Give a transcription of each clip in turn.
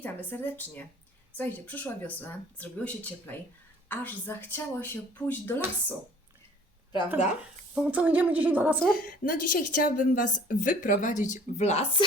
Witamy serdecznie. Słuchajcie, przyszła wiosna, zrobiło się cieplej, aż zachciało się pójść do lasu. Prawda? To co, idziemy dzisiaj do lasu? No dzisiaj chciałabym Was wyprowadzić w las,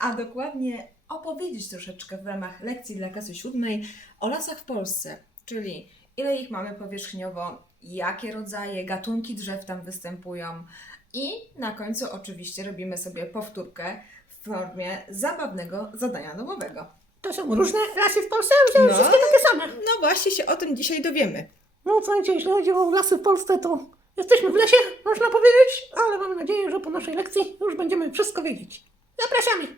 a dokładnie opowiedzieć troszeczkę w ramach lekcji dla klasy siódmej o lasach w Polsce, czyli ile ich mamy powierzchniowo, jakie rodzaje, gatunki drzew tam występują i na końcu oczywiście robimy sobie powtórkę w formie zabawnego zadania domowego. To są różne lasy w Polsce, czy No. wszystkie takie same? No właśnie się o tym dzisiaj dowiemy. No słuchajcie, jeśli chodzi o lasy w Polsce, to jesteśmy w lesie, można powiedzieć, ale mamy nadzieję, że po naszej lekcji już będziemy wszystko wiedzieć. Zapraszamy!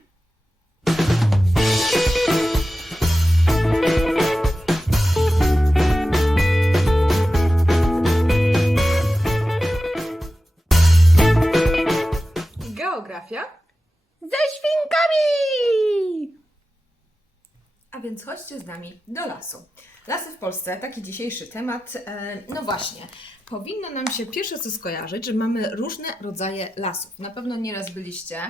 Geografia Ze świnkami! A więc chodźcie z nami do lasu. Lasy w Polsce, taki dzisiejszy temat. E, No właśnie, powinno nam się pierwsze co skojarzyć, że mamy różne rodzaje lasów. Na pewno nieraz byliście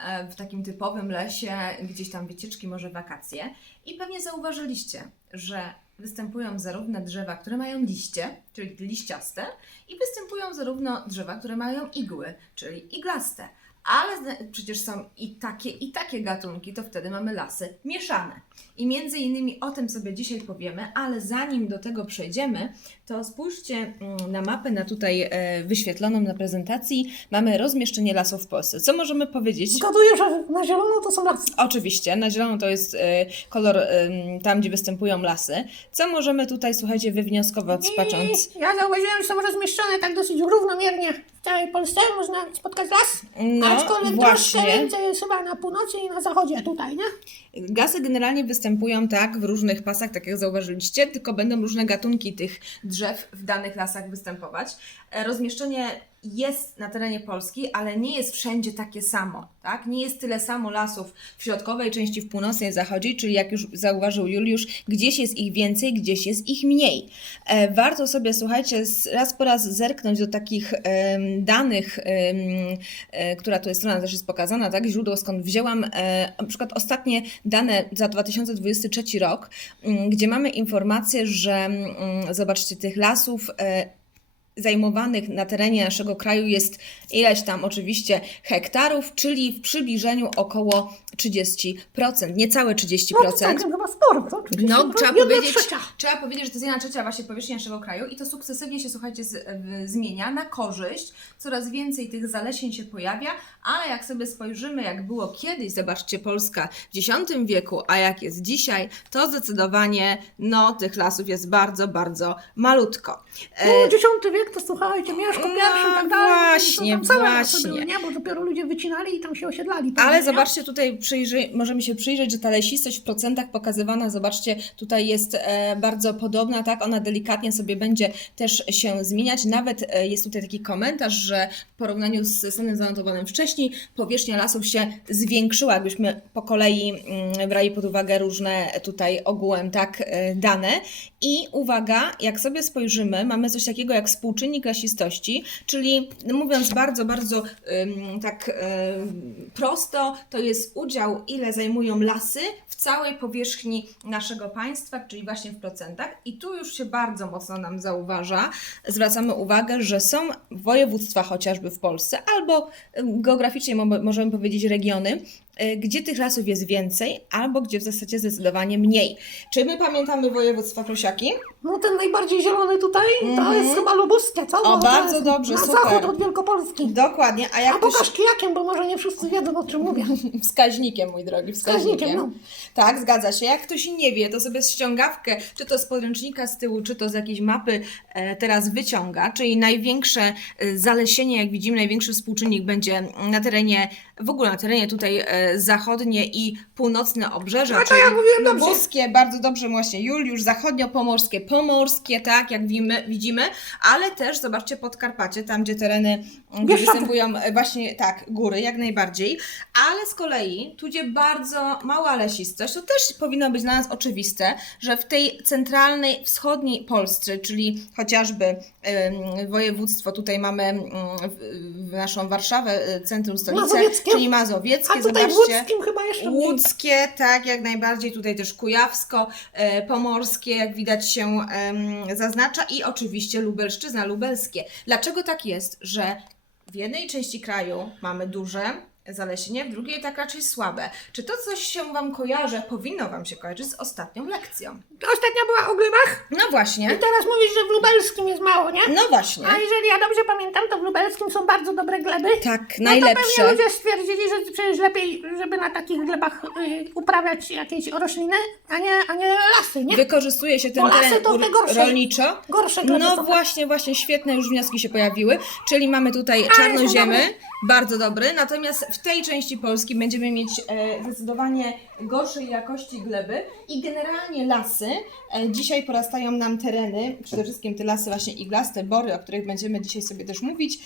e, w takim typowym lesie, gdzieś tam wycieczki, może wakacje i pewnie zauważyliście, że występują zarówno drzewa, które mają liście, czyli liściaste, i występują zarówno drzewa, które mają igły, czyli iglaste. Ale przecież są i takie, i takie gatunki, to wtedy mamy lasy mieszane. I między innymi o tym sobie dzisiaj powiemy, ale zanim do tego przejdziemy, to spójrzcie mm, na mapę, na tutaj e, wyświetloną na prezentacji. Mamy rozmieszczenie lasów w Polsce. Co możemy powiedzieć? Zgaduję, że na zielono to są lasy. Oczywiście, na zielono to jest e, kolor tam, gdzie występują lasy. Co możemy tutaj, słuchajcie, wywnioskować, patrząc? Ja zauważyłem, że są rozmieszczone tak dosyć równomiernie w całej Polsce. Można spotkać las, No, aczkolwiek troszkę właśnie. więcej jest chyba na północy i na zachodzie tutaj, nie? Gasy generalnie występują tak w różnych pasach, tak jak zauważyliście, tylko będą różne gatunki tych drzew w danych lasach występować. E, Rozmieszczenie jest na terenie Polski, ale nie jest wszędzie takie samo, tak? Nie jest tyle samo lasów w środkowej części, w północnej, zachodniej, czyli jak już zauważył Juliusz, gdzieś jest ich więcej, gdzieś jest ich mniej. E, warto sobie, słuchajcie, raz po raz zerknąć do takich danych, e, która tu jest strona też jest pokazana, tak? Źródło skąd wzięłam, e, na przykład ostatnie dane za 2023 rok, gdzie mamy informację, że zobaczcie, tych lasów zajmowanych na terenie naszego kraju jest ileś tam oczywiście hektarów, czyli w przybliżeniu około 30%, niecałe 30%. No to tak, chyba sporo, to oczywiście. No, To trzeba jedna powiedzieć, trzeba powiedzieć, że to jest jedna trzecia właśnie powierzchni naszego kraju i to sukcesywnie się, słuchajcie, z, w, zmienia na korzyść. Coraz więcej tych zalesień się pojawia, ale jak sobie spojrzymy, jak było kiedyś, zobaczcie, Polska w X wieku, a jak jest dzisiaj, to zdecydowanie, no, tych lasów jest bardzo, bardzo malutko. E, No, X wiek to słuchajcie, Mieszko No, pierwszy i tak dalej. właśnie, to właśnie. Były, nie? Bo dopiero ludzie wycinali i tam się osiedlali. Ale pewnie, nie? zobaczcie tutaj, przyjrzy, możemy się przyjrzeć, że ta lesistość w procentach pokazywana, zobaczcie, tutaj jest e, bardzo podobna, tak? Ona delikatnie sobie będzie też się zmieniać. Nawet e, jest tutaj taki komentarz, że w porównaniu z stanem zanotowanym wcześniej, powierzchnia lasów się zwiększyła, jakbyśmy po kolei mm, brali pod uwagę różne tutaj ogółem, tak, e, dane. I uwaga, jak sobie spojrzymy, mamy coś takiego jak współczynnik lesistości, czyli mówiąc bardzo, bardzo ym, tak ym, prosto, to jest udział, ile zajmują lasy w całej powierzchni naszego państwa, czyli właśnie w procentach. I tu już się bardzo mocno nam zauważa, zwracamy uwagę, że są województwa chociażby w Polsce, albo geograficznie mo- możemy powiedzieć regiony, gdzie tych lasów jest więcej, albo gdzie w zasadzie zdecydowanie mniej. Czy my pamiętamy województwa prosiaki? No ten najbardziej zielony tutaj, to Mhm. jest chyba lubuskie, co? O, Bo to bardzo jest dobrze, Na super. zachód od Wielkopolski. Dokładnie, a jak Albo ktoś... kaszkijakiem, bo może nie wszyscy wiedzą o czym mówię. Wskaźnikiem, mój drogi, wskaźnikiem. Wskaźnikiem, no. Tak, zgadza się. Jak ktoś nie wie, to sobie ściągawkę, czy to z podręcznika z tyłu, czy to z jakiejś mapy e, teraz wyciąga, czyli największe e, zalesienie, jak widzimy, największy współczynnik będzie na terenie, w ogóle na terenie tutaj e, zachodnie i północne obrzeża, A to czyli ja mówiłem dobrze. lubuskie, bardzo dobrze właśnie Juliusz, zachodnio-pomorskie, pomorskie, tak, jak widzimy, widzimy, ale też, zobaczcie, Podkarpacie, tam gdzie tereny, gdzie Bieszczady. występują e, właśnie, tak, góry, jak najbardziej, ale z kolei, tu gdzie bardzo mała lesistość, to też powinno być dla nas oczywiste, że w tej centralnej, wschodniej Polsce, czyli chociażby województwo, tutaj mamy mm, naszą Warszawę, e, centrum, mazowieckie. czyli mazowieckie, A tutaj zobaczcie. łódzkim chyba jeszcze mniej. Łódzkie, tak, jak najbardziej. Tutaj też kujawsko, e, pomorskie, jak widać się zaznacza i oczywiście Lubelszczyzna, lubelskie. Dlaczego tak jest, że w jednej części kraju mamy duże zalesienie, w drugiej tak raczej słabe? Czy to coś się Wam kojarzy, powinno Wam się kojarzyć z ostatnią lekcją? Ostatnia była o glebach No i właśnie, teraz mówisz, że w lubelskim jest mało, nie? no właśnie. A jeżeli ja dobrze pamiętam, to w lubelskim są bardzo dobre gleby. Tak, No to najlepsze. pewnie ludzie stwierdzili, że przecież lepiej, żeby na takich glebach y, uprawiać jakieś rośliny, a nie, a nie lasy, nie? Wykorzystuje się ten Bo teren to te gorsze. rolniczo. Gorsze gleby No są. właśnie, właśnie, świetne już wnioski się pojawiły. Czyli mamy tutaj czarnoziemy. Bardzo dobry, natomiast w tej części Polski będziemy mieć e, zdecydowanie gorszej jakości gleby i generalnie lasy. E, dzisiaj porastają nam tereny, przede wszystkim te lasy właśnie iglaste, bory, o których będziemy dzisiaj sobie też mówić.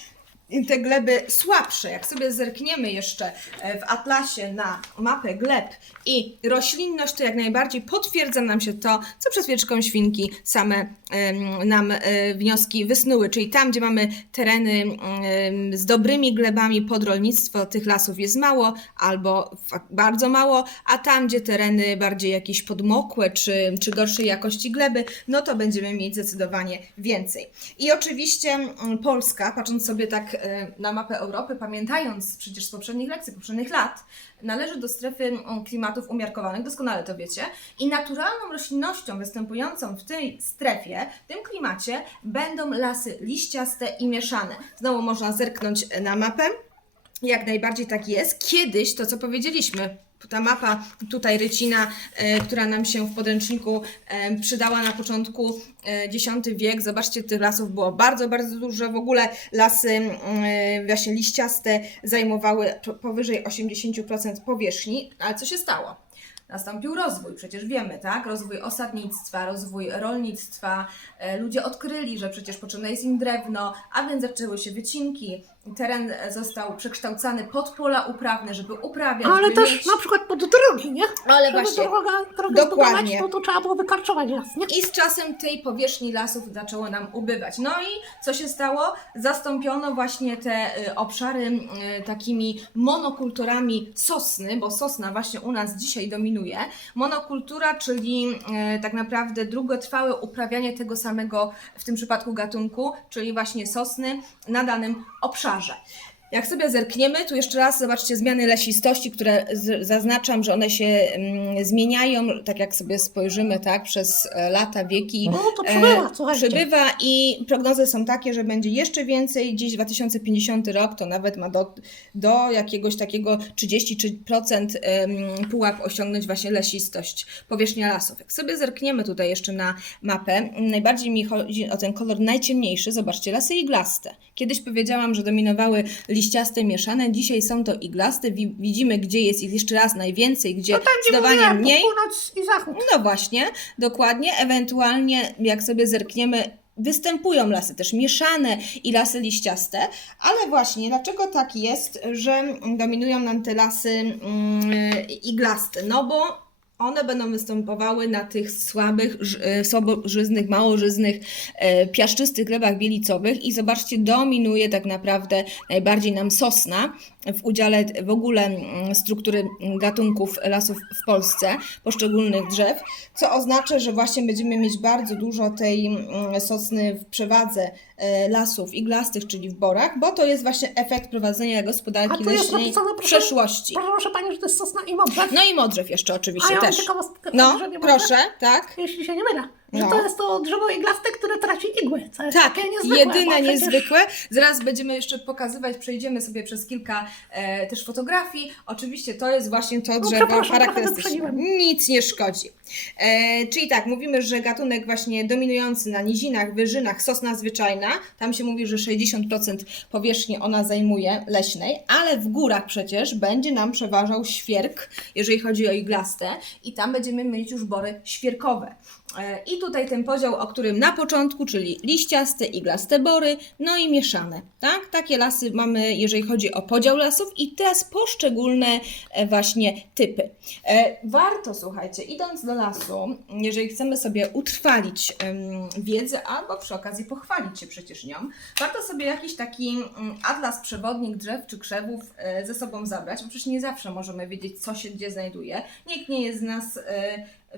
Te gleby słabsze, jak sobie zerkniemy jeszcze e, w atlasie na mapę gleb i roślinność, to jak najbardziej potwierdza nam się to, co przed chwileczką świnki same nam e, wnioski wysnuły, czyli tam, gdzie mamy tereny z dobrymi glebami pod rolnictwo, tych lasów jest mało albo bardzo mało, a tam, gdzie tereny bardziej jakieś podmokłe czy, czy gorszej jakości gleby, no to będziemy mieć zdecydowanie więcej. I oczywiście mm, Polska, patrząc sobie tak e, na mapę Europy, pamiętając przecież z poprzednich lekcji, poprzednich lat, należy do strefy mm, klimatów umiarkowanych, doskonale to wiecie, i naturalną roślinnością występującą w tej strefie, w tym klimacie, będą lasy liściaste i mieszane. Znowu można zerknąć na mapę. Jak najbardziej tak jest. Kiedyś to, co powiedzieliśmy, ta mapa tutaj Rycina, e, która nam się w podręczniku e, przydała na początku e, X wiek. Zobaczcie, tych lasów było bardzo, bardzo dużo. W ogóle lasy e, właśnie liściaste zajmowały po- powyżej 80% powierzchni. Ale co się stało? Nastąpił rozwój, przecież wiemy, tak? Rozwój osadnictwa, rozwój rolnictwa. Ludzie odkryli, że przecież potrzebne jest im drewno, a więc zaczęły się wycinki. Teren e, został przekształcany pod pola uprawne, żeby uprawiać, Ale żeby też mieć... na przykład pod drogi, nie? Ale Żeby właśnie, droga, drogę dokładnie. no to trzeba było wykarczować las, nie? I z czasem tej powierzchni lasów zaczęło nam ubywać. No i co się stało? Zastąpiono właśnie te y, obszary y, takimi monokulturami sosny, bo sosna właśnie u nas dzisiaj dominuje. Monokultura, czyli y, tak naprawdę długotrwałe uprawianie tego samego, w tym przypadku gatunku, czyli właśnie sosny na danym obszarze. marge. Jak sobie zerkniemy, tu jeszcze raz zobaczcie zmiany lesistości, które zaznaczam, że one się mm, zmieniają, tak jak sobie spojrzymy, tak, przez e, lata, wieki. No to przybywa, E, słuchajcie. Przybywa i prognozy są takie, że będzie jeszcze więcej. Dziś 2050 rok to nawet ma do, do jakiegoś takiego 33% em, pułap osiągnąć właśnie lesistość, powierzchnia lasów. Jak sobie zerkniemy tutaj jeszcze na mapę, najbardziej mi chodzi o ten kolor najciemniejszy. Zobaczcie, lasy iglaste. Kiedyś powiedziałam, że dominowały liściaste mieszane, dzisiaj są to iglaste. Wi- widzimy, gdzie jest ich jeszcze raz najwięcej, gdzie To tam, gdzie zdecydowanie mniej. północ i zachód. No właśnie, dokładnie. Ewentualnie, jak sobie zerkniemy, występują lasy też mieszane i lasy liściaste, ale właśnie dlaczego tak jest, że dominują nam te lasy mm, iglaste? No bo one będą występowały na tych słabych, e, słabożyznych, małożyznych, e, piaszczystych glebach bielicowych i zobaczcie, dominuje tak naprawdę najbardziej nam sosna w udziale w ogóle struktury gatunków lasów w Polsce, poszczególnych drzew, co oznacza, że właśnie będziemy mieć bardzo dużo tej sosny w przewadze lasów iglastych, czyli w borach, bo to jest właśnie efekt prowadzenia gospodarki leśnej w przeszłości. Proszę Pani, że to jest sosna i modrzew. No i modrzew jeszcze oczywiście A ja mam też. o No, proszę, tak. Jeśli się nie mylę. Że No. to jest to drzewo iglaste, które traci igły. Co jest Tak, niezwykłe, jedyne przecież- niezwykłe. Zaraz będziemy jeszcze pokazywać, przejdziemy sobie przez kilka e, też fotografii. Oczywiście to jest właśnie to drzewo No, charakterystyczne. Nic nie szkodzi. E, czyli tak, mówimy, że gatunek właśnie dominujący na nizinach, wyżynach, sosna zwyczajna, tam się mówi, że 60% powierzchni ona zajmuje leśnej, ale w górach przecież będzie nam przeważał świerk, jeżeli chodzi o iglaste i tam będziemy mieć już bory świerkowe. E, I I tutaj ten podział, o którym na początku, czyli liściaste, iglaste bory, no i mieszane, tak? Takie lasy mamy, jeżeli chodzi o podział lasów i teraz poszczególne e, właśnie typy. E, Warto, słuchajcie, idąc do lasu, jeżeli chcemy sobie utrwalić wiedzę albo przy okazji pochwalić się przecież nią, warto sobie jakiś taki mm, atlas, przewodnik drzew czy krzewów e, ze sobą zabrać, bo przecież nie zawsze możemy wiedzieć, co się gdzie znajduje. Nikt nie jest z nas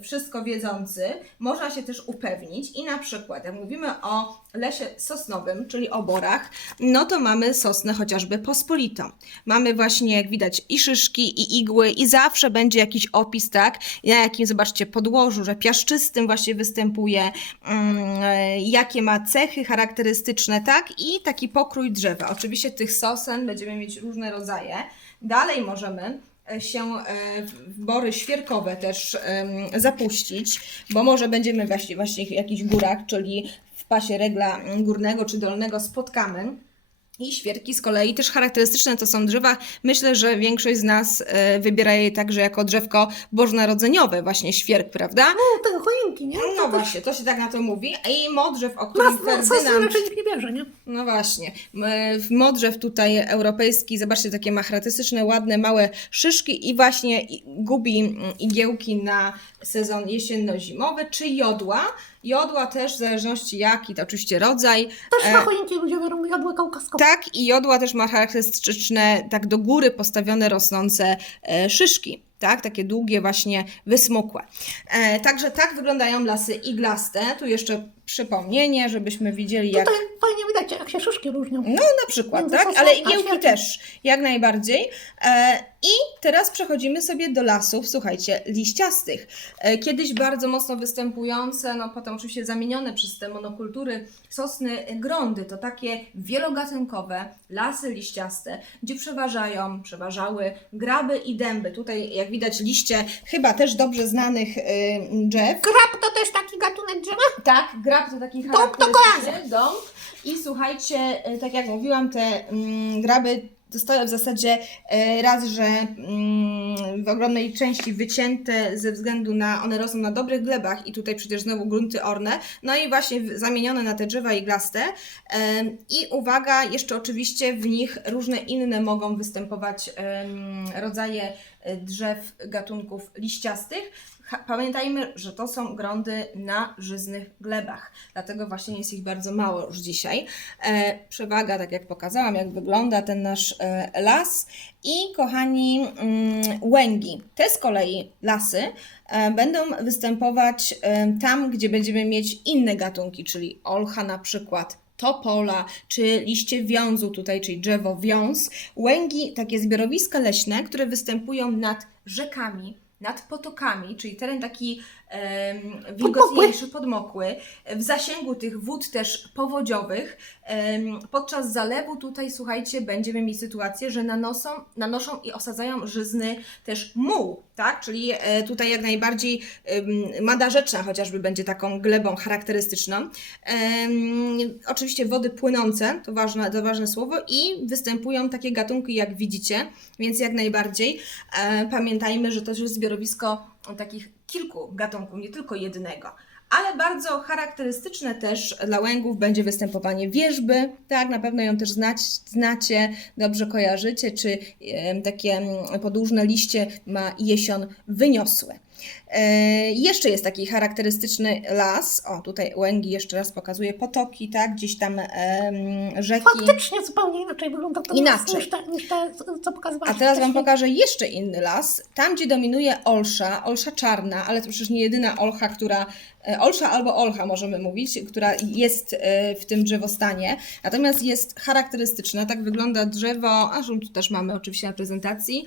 wszystko wiedzący, można się też upewnić i na przykład, jak mówimy o lesie sosnowym, czyli o borach, no to mamy sosnę chociażby pospolitą. Mamy właśnie, jak widać, i szyszki, i igły, i zawsze będzie jakiś opis, tak, na jakim, zobaczcie, podłożu, że piaszczystym właśnie występuje, mm, e, jakie ma cechy charakterystyczne, tak, i taki pokrój drzewa. Oczywiście tych sosen będziemy mieć różne rodzaje. Dalej możemy się e, w bory świerkowe też zapuścić, bo może będziemy właśnie, właśnie w jakichś górach, czyli w pasie regla górnego czy dolnego spotkamy. I świerki z kolei też charakterystyczne to są drzewa. Myślę, że większość z nas e, wybiera je także jako drzewko bożonarodzeniowe, właśnie świerk, prawda? No, te choinki, nie? No właśnie, to się tak na to mówi. I modrzew, o którym nas Ferdynand raczej nikt nie bierze, nie? no właśnie. Modrzew tutaj europejski, zobaczcie, takie ma charakterystyczne, ładne, małe szyszki i właśnie gubi igiełki na sezon jesienno-zimowy, czy jodła. Jodła też, w zależności jaki, to oczywiście rodzaj. Też na choinki ludzie biorą jadło kaukaskowe. Tak, i jodła też ma charakterystyczne, tak do góry postawione, rosnące e, szyszki. Tak, takie długie, właśnie wysmukłe. E, także tak wyglądają lasy iglaste. Tu jeszcze przypomnienie, żebyśmy widzieli, jak. Tutaj fajnie widać, jak się szyszki różnią. No na przykład, Między tak? sosną Ale igiełki też, jak najbardziej. E, I teraz przechodzimy sobie do lasów, słuchajcie, liściastych. E, kiedyś bardzo mocno występujące, no potem oczywiście zamienione przez te monokultury sosny grądy. To takie wielogatunkowe lasy liściaste, gdzie przeważają, przeważały graby i dęby. Tutaj jak widać liście chyba też dobrze znanych y, drzew. Krab to też taki gatunek drzewa? Tak, grab to taki Dąb to charakterystyczny dąb. I słuchajcie, e, tak jak mówiłam, te mm, graby zostały w zasadzie e, raz, że mm, w ogromnej części wycięte ze względu na, one rosną na dobrych glebach i tutaj przecież znowu grunty orne, no i właśnie w- zamienione na te drzewa iglaste. I uwaga, jeszcze oczywiście w nich różne inne mogą występować em, rodzaje e, drzew gatunków liściastych. Pamiętajmy, że to są grądy na żyznych glebach, dlatego właśnie jest ich bardzo mało już dzisiaj. E, przewaga, tak jak pokazałam, jak wygląda ten nasz e, las. I kochani, mm, łęgi. Te z kolei lasy e, będą występować tam, gdzie będziemy mieć inne gatunki, czyli olcha na przykład, topola, czy liście wiązu tutaj, czyli drzewo wiąz. Łęgi, takie zbiorowiska leśne, które występują nad rzekami, nad potokami, czyli teren taki wilgotniejszy, podmokły, w zasięgu tych wód też powodziowych. Podczas zalewu tutaj, słuchajcie, będziemy mieć sytuację, że nanoszą, nanoszą i osadzają żyzny też muł, tak? Czyli e, tutaj jak najbardziej Mada Rzeczna chociażby będzie taką glebą charakterystyczną. Oczywiście wody płynące, to ważne, to ważne słowo i występują takie gatunki jak widzicie, więc jak najbardziej e, pamiętajmy, że to jest zbiorowisko takich kilku gatunków, nie tylko jednego. Ale bardzo charakterystyczne też dla łęgów będzie występowanie wierzby, tak, na pewno ją też znać, znacie, dobrze kojarzycie, czy takie podłużne liście ma jesion wyniosłe. E, jeszcze jest taki charakterystyczny las, o tutaj łęgi jeszcze raz pokazuje, potoki, tak, gdzieś tam rzeki. Faktycznie zupełnie inaczej wygląda to Inaczej. Niż te, niż te, co pokazywałeś A teraz Wam pokażę jeszcze inny las. Tam, gdzie dominuje olsza, olsza czarna, ale to przecież nie jedyna olcha, która. e, Olsza albo olcha możemy mówić, która jest e, w tym drzewostanie. Natomiast jest charakterystyczna, tak wygląda drzewo, a tu też mamy oczywiście na prezentacji.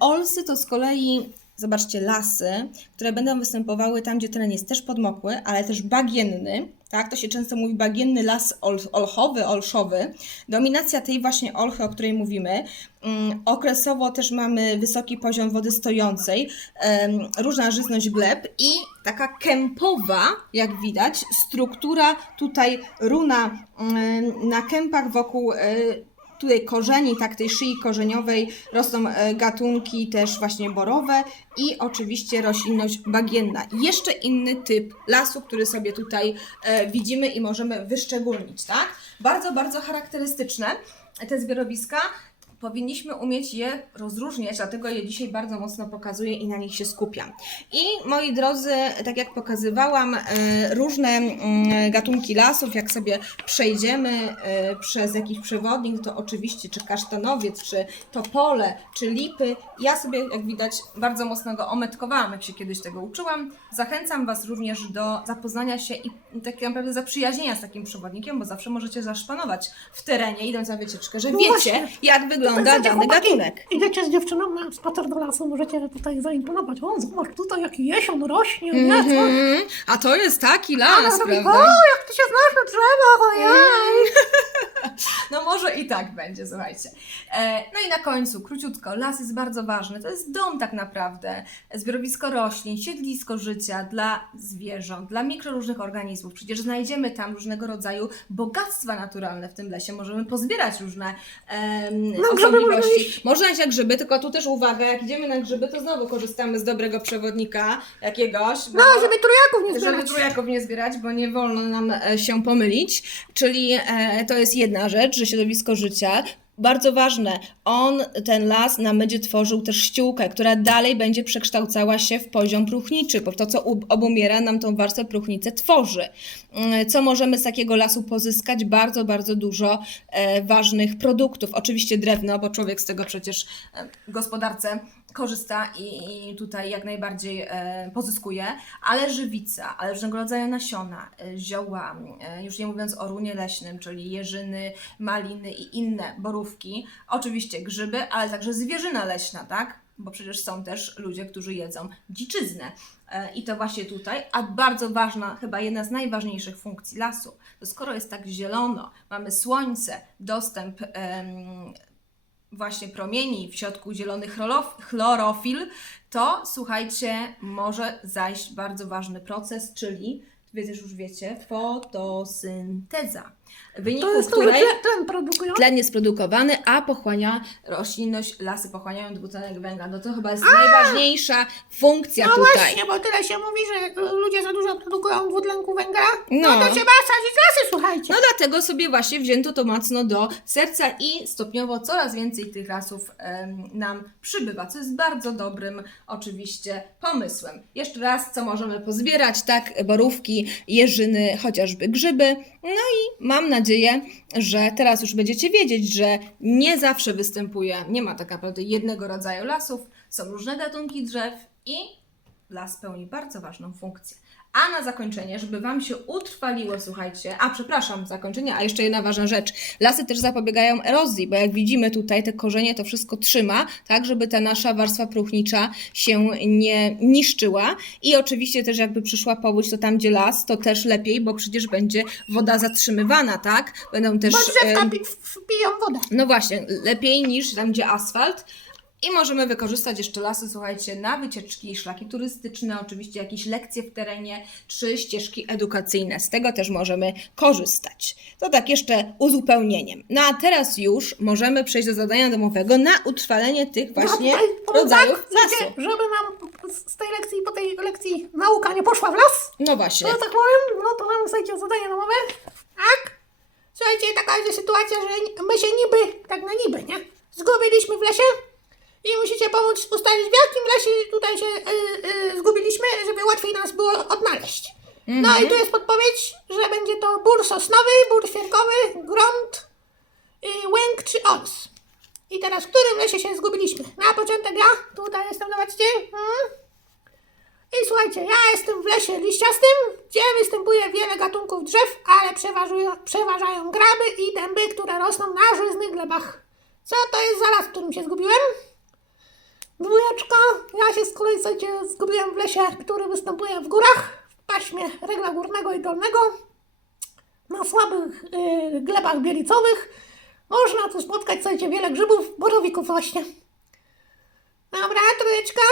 Olsy to z kolei. Zobaczcie, lasy, które będą występowały tam, gdzie teren jest też podmokły, ale też bagienny. Tak, to się często mówi bagienny las ol, olchowy, olszowy. Dominacja tej właśnie olchy, o której mówimy. Mm, Okresowo też mamy wysoki poziom wody stojącej, różna żyzność gleb i taka kępowa, jak widać, struktura tutaj runa mm, na kępach wokół tutaj korzeni, tak tej szyi korzeniowej rosną e, gatunki też właśnie borowe i oczywiście roślinność bagienna. Jeszcze inny typ lasu, który sobie tutaj e, widzimy i możemy wyszczególnić, tak? Bardzo, bardzo charakterystyczne te zbiorowiska. Powinniśmy umieć je rozróżniać, dlatego je dzisiaj bardzo mocno pokazuję i na nich się skupiam. I moi drodzy, tak jak pokazywałam, e, różne mm, gatunki lasów, jak sobie przejdziemy e, przez jakiś przewodnik, to oczywiście czy kasztanowiec, czy topole, czy lipy, ja sobie, jak widać, bardzo mocno go ometkowałam, jak się kiedyś tego uczyłam. Zachęcam Was również do zapoznania się i tak naprawdę zaprzyjaźnienia z takim przewodnikiem, bo zawsze możecie zaszpanować w terenie, idąc na wycieczkę, że No wiecie, jak wygląda Słuchajcie, dany chłopaki, gatunek. Idziecie z dziewczyną na spacer do lasu, możecie tutaj zaimponować. O, zobacz, tutaj jaki jesion rośnie, nie? Co? Mhm. A to jest taki A las, o, prawda? jak ty się znasz na drzewach, ojej! No może i tak będzie, słuchajcie. E, no i na końcu, króciutko, las jest bardzo ważny. To jest dom tak naprawdę, zbiorowisko roślin, siedlisko życia dla zwierząt, dla mikroróżnych organizmów. Przecież znajdziemy tam różnego rodzaju bogactwa naturalne w tym lesie. Możemy pozbierać różne em, No, grzyby można osobliwości. Można iść na grzyby, tylko tu też uwaga, jak idziemy na grzyby, to znowu korzystamy z dobrego przewodnika jakiegoś. bo- No, żeby trójaków nie żeby zbierać. trójaków nie zbierać, bo nie wolno nam e, się pomylić. Czyli e, to jest jedna rzecz, że środowisko życia. Bardzo ważne, on, ten las nam będzie tworzył też ściółkę, która dalej będzie przekształcała się w poziom próchniczy, bo to, co obumiera nam tą warstwę próchnicę, tworzy. Mm, Co możemy z takiego lasu pozyskać? Bardzo, bardzo dużo e, ważnych produktów. Oczywiście drewno, bo człowiek z tego przecież e, w gospodarce korzysta i, tutaj jak najbardziej e, pozyskuje, ale żywica, ale różnego rodzaju nasiona, e, zioła, e, już nie mówiąc o runie leśnym, czyli jeżyny, maliny i inne borówki, oczywiście grzyby, ale także zwierzyna leśna, tak? Bo przecież są też ludzie, którzy jedzą dziczyznę. E, I to właśnie tutaj, a bardzo ważna, chyba jedna z najważniejszych funkcji lasu, to skoro jest tak zielono, mamy słońce, dostęp em, właśnie promieni, w środku zielony chlorof- chlorofil, to słuchajcie, może zajść bardzo ważny proces, czyli wy też już wiecie, fotosynteza. W wyniku To jest to, której tle- tlen produkują. tlen jest produkowany, a pochłania roślinność, lasy pochłaniają dwutlenek węgla. No to chyba jest najważniejsza funkcja No tutaj. właśnie, bo tyle się mówi, że y, ludzie za dużo produkują dwutlenku węgla. No. No, to trzeba sadzić lasy, słuchajcie. No dlatego sobie właśnie wzięto to mocno do serca i stopniowo coraz więcej tych lasów em, nam przybywa, co jest bardzo dobrym oczywiście pomysłem. Jeszcze raz, co możemy pozbierać, tak, borówki, jeżyny, chociażby grzyby. No i mam nadzieję, że teraz już będziecie wiedzieć, że nie zawsze występuje, nie ma tak naprawdę jednego rodzaju lasów, są różne gatunki drzew i las pełni bardzo ważną funkcję. A na zakończenie, żeby Wam się utrwaliło, słuchajcie, a przepraszam, zakończenie, a jeszcze jedna ważna rzecz. Lasy też zapobiegają erozji, bo jak widzimy tutaj, te korzenie to wszystko trzyma, tak, żeby ta nasza warstwa próchnicza się nie niszczyła. I oczywiście też jakby przyszła powódź, to tam, gdzie las, to też lepiej, bo przecież będzie woda zatrzymywana, tak? Będą też... Bo drzewka em, pi- w- piją wodę. no właśnie, lepiej niż tam, gdzie asfalt. I możemy wykorzystać jeszcze lasy, słuchajcie, na wycieczki, szlaki turystyczne, oczywiście jakieś lekcje w terenie, czy ścieżki edukacyjne. Z tego też możemy korzystać. To tak jeszcze uzupełnieniem. No a teraz już możemy przejść do zadania domowego na utrwalenie tych właśnie no, tutaj powiem rodzajów tak, lasu. żeby nam z tej lekcji, po tej lekcji nauka nie poszła w las, No właśnie. ja tak powiem, no to mamy, słuchajcie, zadanie domowe. Tak? Słuchajcie, taka jest sytuacja, że my się niby, tak na niby, nie? Zgubiliśmy w lesie i musicie pomóc ustalić, w jakim lesie tutaj się y, y, zgubiliśmy, żeby łatwiej nas było odnaleźć. No Mhm. i tu jest podpowiedź, że będzie to bór sosnowy, bór świerkowy, grąd, y, łęk czy os. I teraz w którym lesie się zgubiliśmy? Na początek ja, tutaj jestem, zobaczcie. Hmm. I słuchajcie, ja jestem w lesie liściastym, gdzie występuje wiele gatunków drzew, ale przeważują, przeważają graby i dęby, które rosną na żyznych glebach. Co to jest za las, w którym się zgubiłem? Dwójeczka. Ja się z kolei słuchajcie, zgubiłem w lesie, który występuje w górach, w paśmie regla górnego i dolnego, na słabych y, glebach bielicowych. Można tu spotkać, słuchajcie, wiele grzybów, borowików właśnie. Dobra, trójeczka.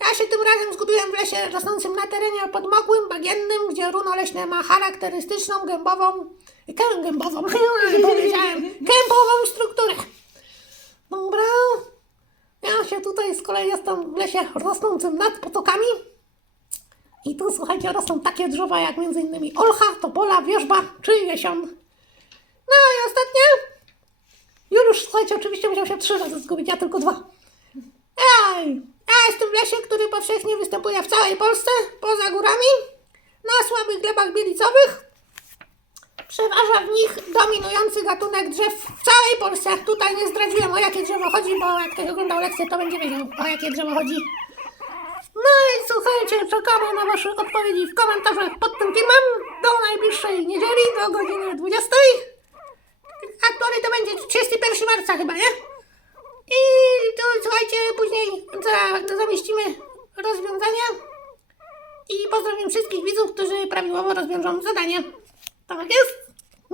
Ja się tym razem zgubiłem w lesie rosnącym na terenie podmokłym, bagiennym, gdzie runo leśne ma charakterystyczną, gębową Gębową, powiedziałem. Gębową strukturę. Dobra. Ja się tutaj z jestem w lesie rosnącym nad potokami. I tu słuchajcie, rosną takie drzewa jak innymi olcha, topola, wierzba czy jesion. No i ostatnie. Juliusz, słuchajcie, oczywiście musiał się trzy razy zgubić, ja tylko dwa. Ej, ja jestem w lesie, który powszechnie występuje w całej Polsce, poza górami, na słabych glebach bielicowych. Przeważa w nich dominujący gatunek drzew w całej Polsce. Tutaj nie zdradziłem o jakie drzewo chodzi, bo jak ktoś oglądał lekcję, to będzie wiedział o jakie drzewo chodzi. No i słuchajcie, czekamy na Wasze odpowiedzi w komentarzach pod tym filmem do najbliższej niedzieli, do godziny 20. A to będzie 31 marca chyba, nie? I to słuchajcie, później za, zamieścimy rozwiązania. I pozdrawiam wszystkich widzów, którzy prawidłowo rozwiążą zadanie. Tak jest?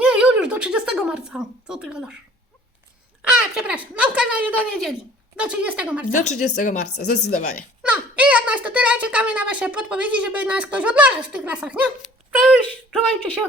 Nie, Juliusz, do 30 marca. Co ty gadasz? A, przepraszam, każdym razie do niedzieli. Do 30 marca. Do 30 marca, zdecydowanie. No i od nas to tyle. Czekamy na Wasze podpowiedzi, żeby nas ktoś odnalazł w tych lasach, nie? Cześć, trzymajcie się.